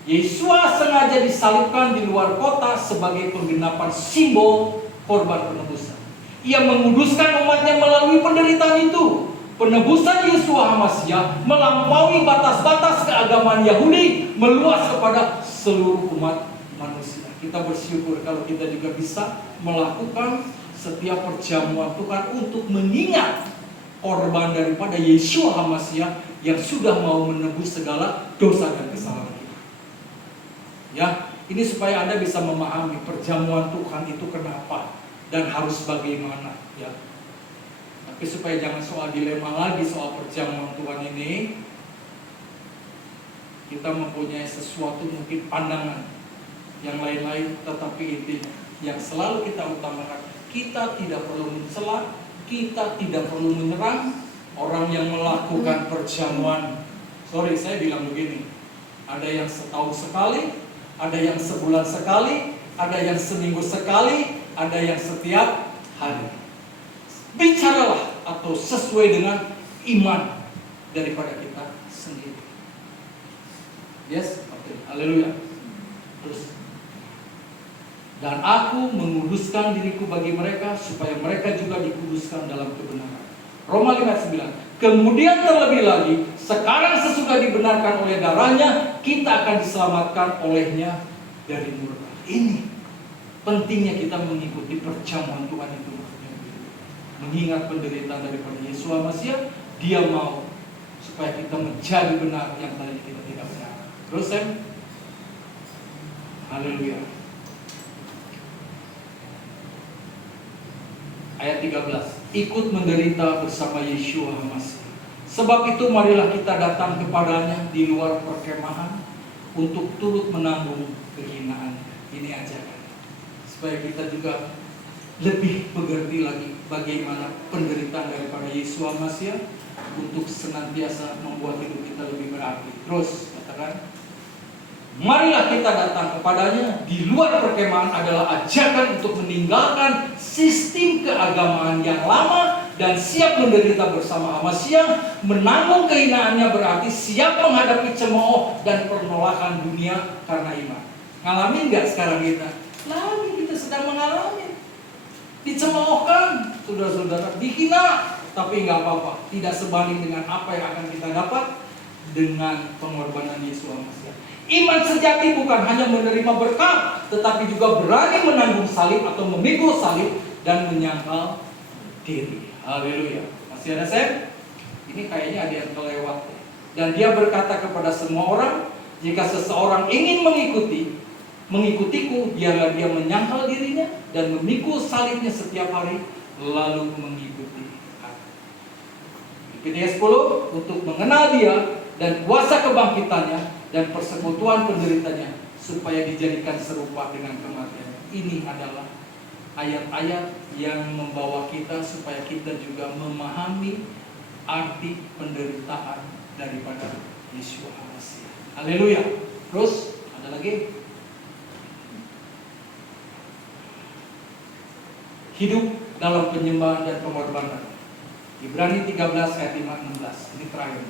Yesua sengaja disalibkan di luar kota sebagai penggenapan simbol korban penebusan. Ia menguduskan umatnya melalui penderitaan itu. Penebusan Yesua HaMasiah melampaui batas-batas keagamaan Yahudi, meluas kepada seluruh umat manusia. Kita bersyukur kalau kita juga bisa melakukan setiap perjamuan Tuhan untuk mengingat korban daripada Yesua HaMasiah yang sudah mau menebus segala dosa dan kesalahan kita. Ya, ini supaya Anda bisa memahami perjamuan Tuhan itu kenapa dan harus bagaimana, ya. Tapi supaya jangan soal dilema lagi soal perjamuan Tuhan ini, kita mempunyai sesuatu mungkin pandangan yang lain-lain, tetapi intinya yang selalu kita utamakan, kita tidak perlu mencela, kita tidak perlu menyerang orang yang melakukan perjamuan. Sorry, saya bilang begini, ada yang setahun sekali, ada yang sebulan sekali, ada yang seminggu sekali, ada yang setiap hari. Bicaralah atau sesuai dengan iman daripada kita sendiri. Yes, oke. Haleluya. Terus, dan aku menguduskan diriku bagi mereka supaya mereka juga dikuduskan dalam kebenaran. Roma 5:9. Kemudian terlebih lagi, sekarang sesudah dibenarkan oleh darahnya, kita akan diselamatkan olehnya dari murka. Ini pentingnya kita mengikuti perjamuan Tuhan itu. Mengingat penderitaan daripada Yesua HaMasiah, dia mau supaya kita menjadi benar yang tadi kita tidak benar. Terus haleluya. Ayat 13. Ikut menderita bersama Yesua HaMasiah. Sebab itu marilah kita datang kepadanya di luar perkemahan untuk turut menanggung kehinaan. Ini ajakan supaya kita juga lebih mengerti lagi bagaimana penderitaan daripada Yesua HaMasiah untuk senantiasa membuat hidup kita lebih berarti. Terus katakan, marilah kita datang kepadanya di luar perkemahan adalah ajakan untuk meninggalkan sistem keagamaan yang lama dan siap menderita bersama HaMasiah. Menanggung kehinaannya berarti siap menghadapi cemooh dan penolakan dunia karena iman. Ngalamin nggak sekarang kita? Lagi kita sedang mengalami. Dicemoohkan, saudara-saudara, dihina, tapi nggak apa-apa. Tidak sebanding dengan apa yang akan kita dapat dengan pengorbanan Yesus HaMasiah. Iman sejati bukan hanya menerima berkat, tetapi juga berani menanggung salib atau memikul salib dan menyangkal diri. Haleluya. Masih ada Sam? Ini kayaknya ada yang kelewat. Dan dia berkata kepada semua orang, jika seseorang ingin mengikutiku, biarlah dia menyangkal dirinya dan memikul salibnya setiap hari, lalu mengikuti aku. Filipi 10, untuk mengenal dia dan kuasa kebangkitannya dan persekutuan penderitanya, supaya dijadikan serupa dengan kematiannya. Ini adalah ayat-ayat yang membawa kita supaya kita juga memahami arti penderitaan daripada Yesus Almasih. Haleluya. Terus ada lagi, hidup dalam penyembahan dan pengorbanan. Ibrani 13 ayat 5-16. Ini terakhir.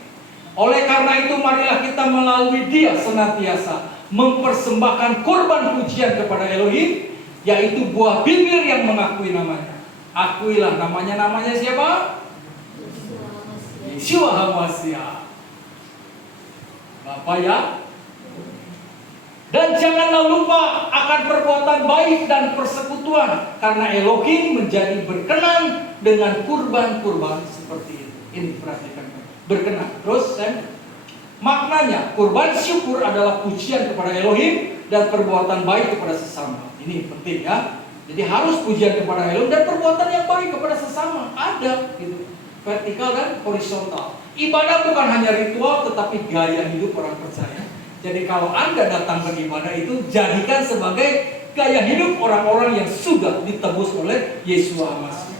Oleh karena itu marilah kita melalui Dia senantiasa mempersembahkan korban pujian kepada Elohim, yaitu buah bibir yang mengakui namanya. Akuilah namanya siapa? Yeshua HaMashiach. Bapak ya. Dan janganlah lupa akan perbuatan baik dan persekutuan, karena Elohim menjadi berkenan dengan kurban-kurban seperti itu. Ini perhatikan, berkenan. Terus maknanya kurban syukur adalah pujian kepada Elohim dan perbuatan baik kepada sesama. Ini penting ya. Jadi harus pujian kepada Elohim dan perbuatan yang baik kepada sesama. Ada gitu. Vertikal dan horizontal. Ibadah bukan hanya ritual tetapi gaya hidup orang percaya. Jadi kalau Anda datang beribadah itu jadikan sebagai gaya hidup orang-orang yang sudah ditebus oleh Yesus Almasih.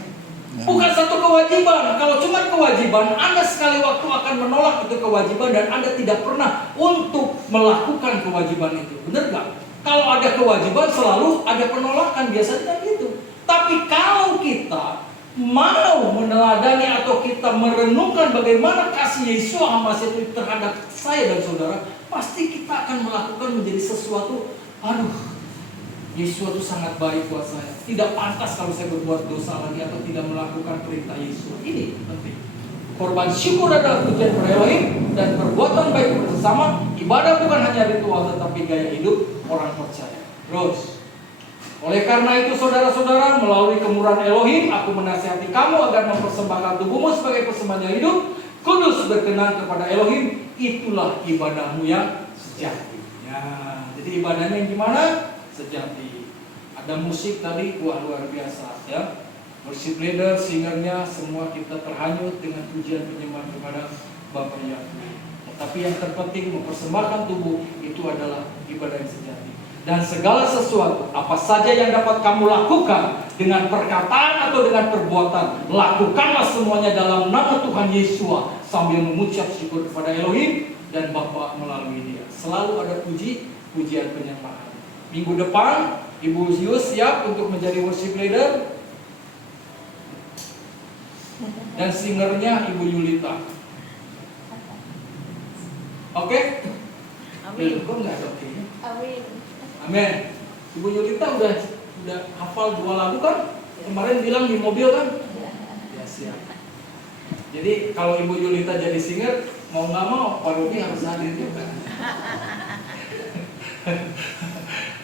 Bukan satu kewajiban. Kalau cuma kewajiban, Anda sekali waktu akan menolak itu kewajiban dan Anda tidak pernah untuk melakukan kewajiban itu. Benar gak? Kalau ada kewajiban selalu ada penolakan, biasanya gitu. Tapi kalau kita mau meneladani atau kita merenungkan bagaimana kasih Yesus Almasih itu terhadap saya dan saudara, pasti kita akan melakukan menjadi sesuatu, Yesus itu sangat baik buat saya. Tidak pantas kalau saya berbuat dosa lagi atau tidak melakukan perintah Yesus. Ini penting. Korban syukur adalah pujian kepada Elohim dan perbuatan baik bersama. Ibadah bukan hanya ritual tetapi gaya hidup orang percaya. Terus, oleh karena itu saudara-saudara, melalui kemurahan Elohim, aku menasihati kamu agar mempersembahkan tubuhmu sebagai persembahan yang hidup, kudus, berkenan kepada Elohim. Itulah ibadahmu yang sejati. Ya, jadi ibadahnya yang gimana? Sejati. Ada musik tadi, wah luar biasa ya. Worship leader, singernya, semua kita terhanyut dengan pujian penyembahan kepada Bapa Yahweh. Tapi yang terpenting mempersembahkan tubuh itu adalah ibadah yang sejati. Dan segala sesuatu, apa saja yang dapat kamu lakukan dengan perkataan atau dengan perbuatan, lakukanlah semuanya dalam nama Tuhan Yesus sambil mengucap syukur kepada Elohim dan Bapa melalui Dia. Selalu ada pujian penyembahan. Minggu depan Ibu Yus siap untuk menjadi worship leader dan singernya Ibu Yulita. Oke? Amin. Kok nggak ada oke? Amin. Amin. Ibu Yulita udah hafal 2 lagu kan? Kemarin bilang di mobil kan? Ya siap. Jadi kalau Ibu Yulita jadi singer, mau nggak mau Pak Rudi harus hadir juga.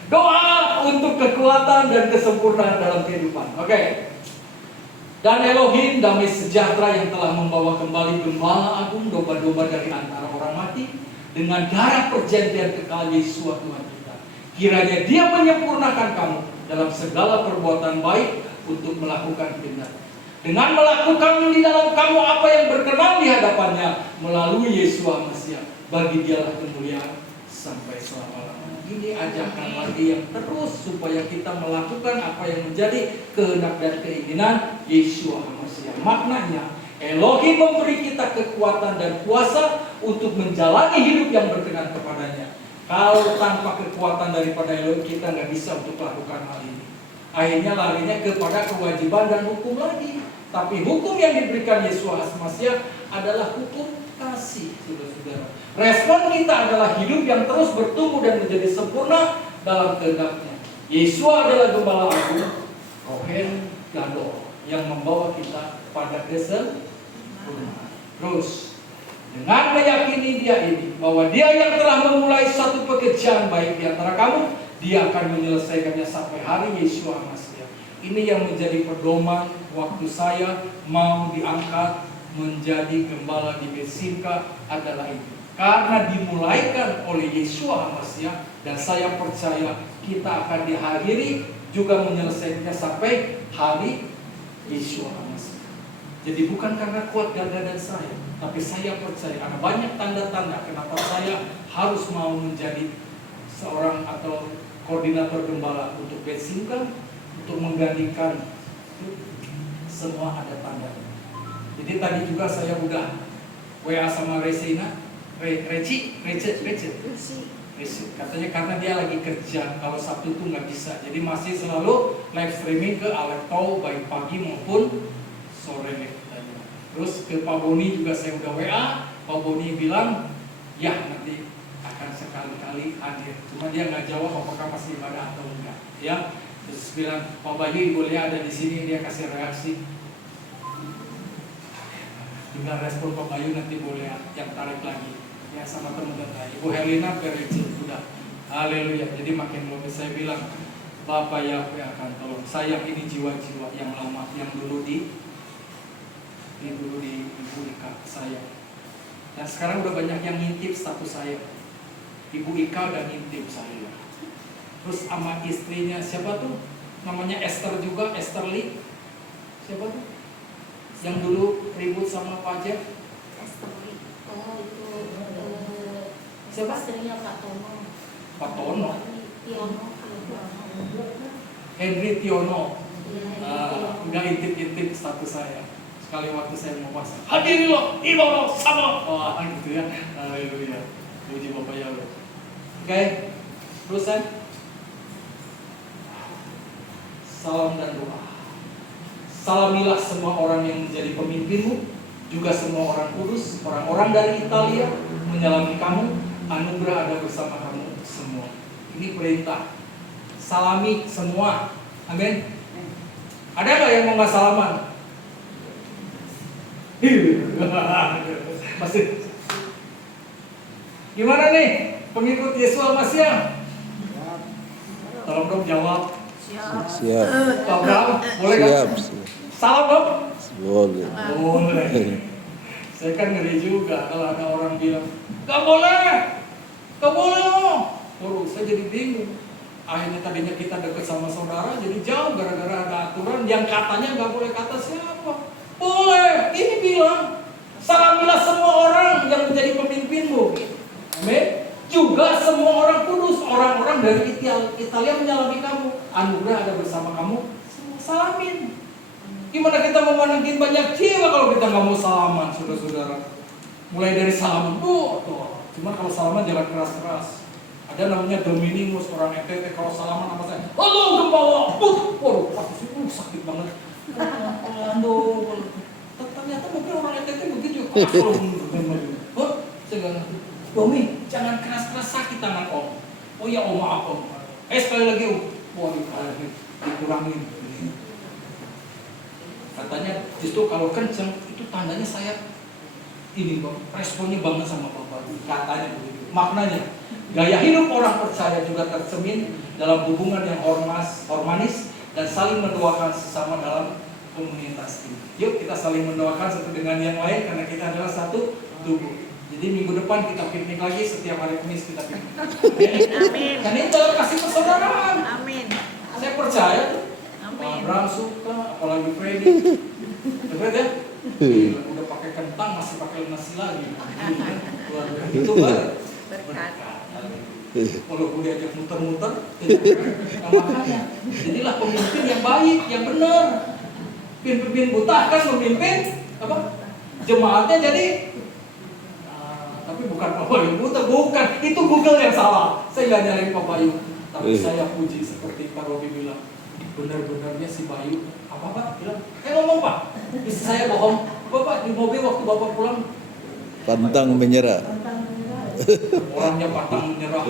Doa untuk kekuatan dan kesempurnaan dalam kehidupan. Oke. Dan Elohim damai sejahtera yang telah membawa kembali gembala agung domba-domba dari antara orang mati dengan darah perjanjian kekal Yesus Tuhan kita. Kiranya Dia menyempurnakan kamu dalam segala perbuatan baik untuk melakukan kebenaran. Dengan melakukan di dalam kamu apa yang berkenan di hadapannya melalui Yesus Mesias, bagi Dialah kemuliaan sampai selama-lamanya. Ini ajakan lagi yang terus supaya kita melakukan apa yang menjadi kehendak dan keinginan Yesus Mesias. Maknanya Elohim memberi kita kekuatan dan kuasa untuk menjalani hidup yang berkenan kepadanya. Kalau tanpa kekuatan daripada Elohim kita nggak bisa untuk melakukan hal ini. Akhirnya larinya kepada kewajiban dan hukum lagi. Tapi hukum yang diberikan Yesus Mesias adalah hukum kasih, saudara-saudara. Respon kita adalah hidup yang terus bertumbuh dan menjadi sempurna dalam kehendaknya. Yesus adalah gembala agung, Kohen Gadol, yang membawa kita pada kesempurnaan. Terus, dengan meyakini Dia ini, bahwa Dia yang telah memulai suatu pekerjaan baik di antara kamu, Dia akan menyelesaikannya sampai hari Yesus Mesias. Ini yang menjadi pedoman waktu saya mau diangkat menjadi gembala di Besimka adalah ini. Karena dimulaikan oleh Yesus Mesias dan saya percaya kita akan dihadiri juga menyelesaikannya sampai hari Yesus Mesias. Jadi bukan karena kuat gagah dan saya, tapi saya percaya ada banyak tanda-tanda kenapa saya harus mau menjadi seorang atau koordinator gembala untuk Besimka untuk menggantikan semua ada tanda. Jadi tadi juga saya udah WA sama Resina, Reci. Katanya karena dia lagi kerja, kalau Sabtu tuh nggak bisa. Jadi masih selalu live streaming ke Alepto baik pagi maupun sore. Terus ke Pak Boni juga saya udah WA. Pak Boni bilang ya nanti akan sekali-kali hadir. Cuma dia nggak jawab apakah masih ibadah atau enggak. Ya, terus bilang Pak Bayu boleh ada di sini, dia kasih reaksi. Tinggal respon Pak Bayu nanti boleh yang tarik lagi. Ya sama teman-teman. Ibu Herlina Pericil udah. Haleluya. Jadi makin lebih saya bilang Bapak Yahweh akan tolong. Sayang ini jiwa-jiwa yang lama yang dulu di Ibu Ika saya. Dan sekarang udah banyak yang ngintip status saya. Ibu Ika udah ngintip saya. Terus sama istrinya siapa tuh? Namanya Esther juga, Esther Lee. Siapa tuh? Yang dulu ribut sama Pak Jeff. Esther Lee. Oh itu Siapa? istrinya Pak Tono. Pak Tono. Tiono. Henry Tiono. Iya, Nggak intip-intip status saya. Sekali waktu saya mau puasa, hadiri lo, ibadah sama. Wah gitu ya. Haleluya. Puji Bapak Yahweh. Oke, terusan. Salam dan doa. Salamilah semua orang yang menjadi pemimpinmu, juga semua orang kudus, orang-orang dari Italia menyalami kamu, anugerah ada bersama kamu semua. Ini perintah. Salami semua. Amin. Ada nggak yang mau nggak salaman? Masih. Gimana nih pengikut Yesus masih ya? Tolong dong jawab. Siap. Pak Abraham, boleh kan? Siap. Salam dong. Boleh. Boleh. Saya kan ngeri juga kalau ada orang bilang gak boleh loh. Waduh, saya jadi bingung. Akhirnya tadinya kita deket sama saudara jadi jauh gara-gara ada aturan yang katanya gak boleh kata siapa. Boleh, ini bilang salamilah semua orang yang menjadi pemimpinmu. Amin. Juga semua orang kudus, orang-orang dari Italia menyalami kamu. Anugerah ada bersama kamu. Semua salamin. Gimana kita mau menangkin banyak jiwa kalau kita nggak mau salaman, saudara-saudara? Mulai dari salaman, tuh. Cuma kalau salaman jangan keras-keras. Ada namanya Dominimus, orang NTT kalau salaman sama saya, halo gembala, waduh, pasti sakit banget. Aduh, ternyata mungkin orang NTT begitu. Oh, saya nggak ngerti. Bomi, jangan keras-keras sakit tangan om. Oh ya om, maaf om. Sekali lagi om. Waduh, dikurangin. Katanya justru kalau kenceng itu tandanya saya ini bang, responnya banget sama bapak. Katanya begitu. Maknanya gaya hidup orang percaya juga tercermin dalam hubungan yang harmonis dan saling mendoakan sesama dalam komunitas ini. Yuk kita saling mendoakan satu dengan yang lain karena kita adalah satu tubuh. Jadi minggu depan kita piknik lagi, setiap hari Kamis kita piknik. Amin. Kan ini dalam kasih persaudaraan. Amin. Saya percaya tuh. Amin. Abraham suka, apalagi Freddy. Coba ya. Udah pakai kentang masih pakai nasi lagi. Luar biasa. Itu Berkat. Walaupun diajak muter-muter, nah, makanya jadilah pemimpin yang baik, yang benar. Pimpin buta kan memimpin apa? Jemaatnya jadi. Tapi bukan Pak Bayu buta, bukan. Itu Google yang salah. Saya nggak nyari Pak Bayu, tapi saya puji seperti Pak Robi bilang. Benar-benarnya si Bayu apa Pak bilang, ngomong Pak, istri saya bohong. Bapak di mobil waktu Bapak pulang Pantang menyerah. orangnya pantang menyerah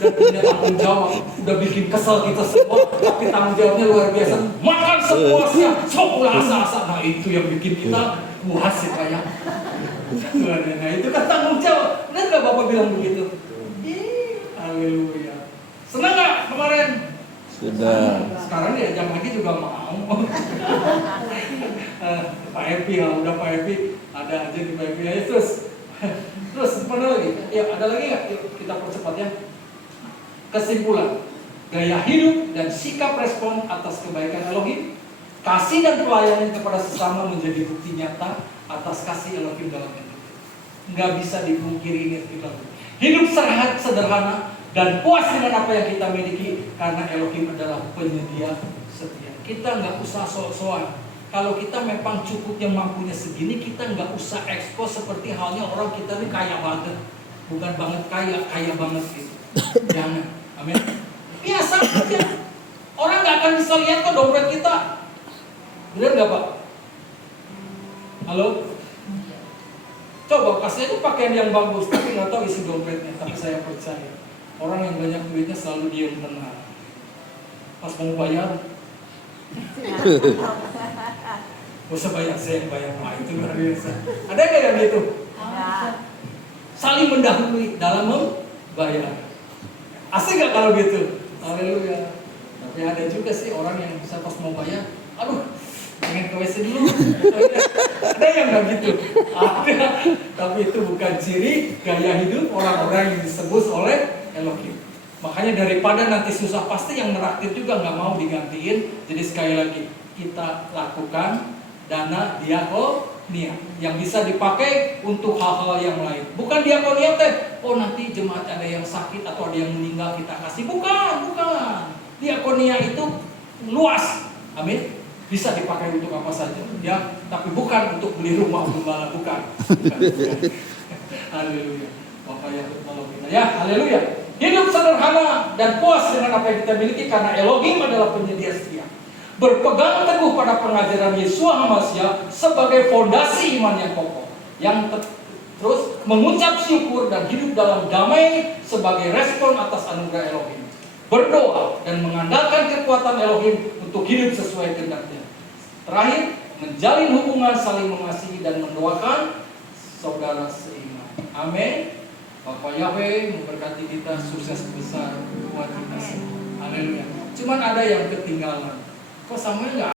dan punya tanggung jawab, udah bikin kesel kita semua, tapi tanggung jawabnya luar biasa. Makan sepuasnya, sepulah asa-asa. Nah itu yang bikin kita puas ya Pak ya. Nah itu kan tanggung jawab. Benar nggak Bapak bilang begitu? Haleluya. Senang nggak kemarin? Sudah. Sekarang diajak lagi juga mau. Pak Epi, kalau udah Pak Epi ada aja di Pak Epi aja terus mana lagi? Ya ada lagi nggak? Yuk kita percepat ya. Kesimpulan, gaya hidup dan sikap respon atas kebaikan Elohim, kasih dan pelayanan kepada sesama menjadi bukti nyata atas kasih Elohim dalam hidup. Nggak bisa dipungkiri ini kita. Hidup sederhana dan puas dengan apa yang kita miliki karena Elohim adalah penyedia setia. Kita nggak usah sok-sokan. Kalau kita memang cukup yang mampunya segini, kita nggak usah ekspos seperti halnya orang kita ini kaya banget, bukan banget kaya, kaya banget gitu. Jangan, amin. Biasa aja. Orang nggak akan bisa lihat kok dompet kita. Benar nggak Pak? Halo? Coba kasih aja pakaian yang bagus, tapi nggak tahu isi dompetnya. Tapi saya percaya orang yang banyak duitnya selalu diam tenang. Pas mau bayar, gak usah bayar, saya yang bayar. Wah itu luar biasa. Ada nggak yang gitu? Saling mendahului dalam membayar. Asik nggak kalau gitu? Haleluya. Tapi ada juga sih orang yang bisa pas mau bayar, aduh, pengen ke WC dulu. Ada yang nggak gitu? Ada. Tapi itu bukan ciri gaya hidup orang-orang yang disebut oleh Elohim. Makanya daripada nanti susah, pasti yang meraktir juga nggak mau digantiin. Jadi sekali lagi kita lakukan dana diakonia yang bisa dipakai untuk hal-hal yang lain. Bukan diakonia teh, oh nanti jemaat ada yang sakit atau ada yang meninggal kita kasih. Bukan. Diakonia itu luas, amin. Bisa dipakai untuk apa saja, ya. Tapi bukan untuk beli rumah gembala, bukan. Haleluya. Bapak yang menolong kita, ya. Haleluya. Hidup sederhana dan puas dengan apa yang kita miliki karena Elohim adalah penyedia setia. Berpegang teguh pada pengajaran Yeshua HaMashiach sebagai fondasi iman yang kokoh. Yang terus mengucap syukur dan hidup dalam damai sebagai respon atas anugerah Elohim. Berdoa dan mengandalkan kekuatan Elohim untuk hidup sesuai kehendak-Nya. Terakhir, menjalin hubungan saling mengasihi dan mendoakan saudara seiman. Amin. Bapak Yahweh memberkati kita, sukses besar buat kita semua. Haleluya. Cuman ada yang ketinggalan. Kok Samuel nggak